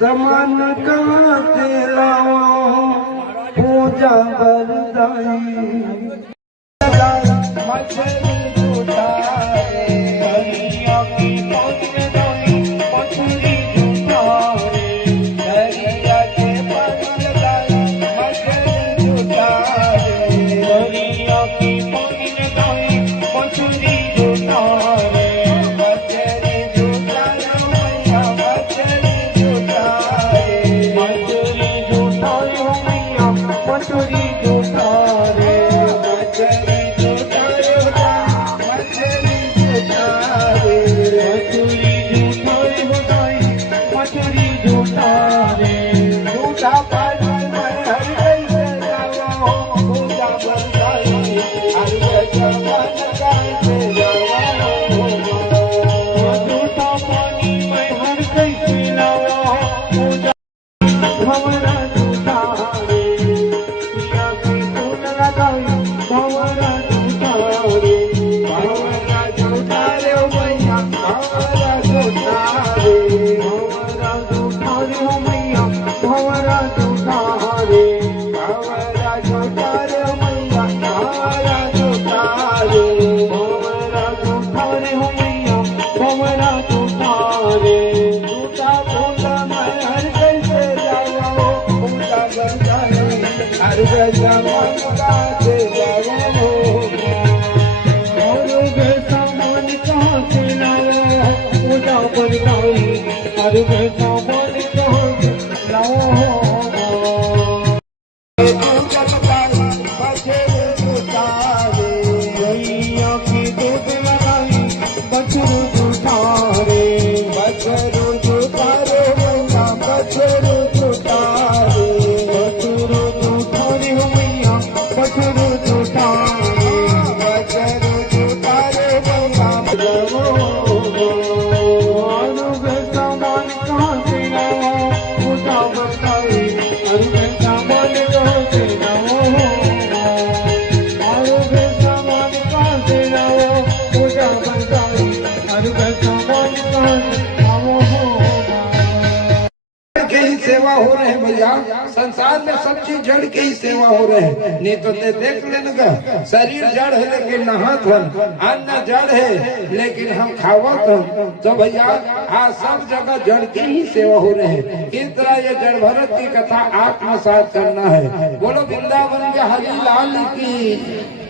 समान काते लाओ पूजा बरदाई मछली जुटारे दरिया की पहुँच गई मछली जुटारे दरिया के पानी लगाई मछली जुटारे दरिया की पानी लगाई मछली जुटारे सेवा हो रहे हैं भैया, संसार में सब चीज जड़ के ही सेवा हो रहे हैं। नहीं तो देख लेना का शरीर जड़ है लेकिन नहात हम, अन्न जड़ है लेकिन हम खावत हम। तो भैया आज सब जगह जड़ के ही सेवा हो रहे हैं। इस तरह ये जड़ भरत की कथा आत्मसात करना है। बोलो वृंदावन के हरि लाल की।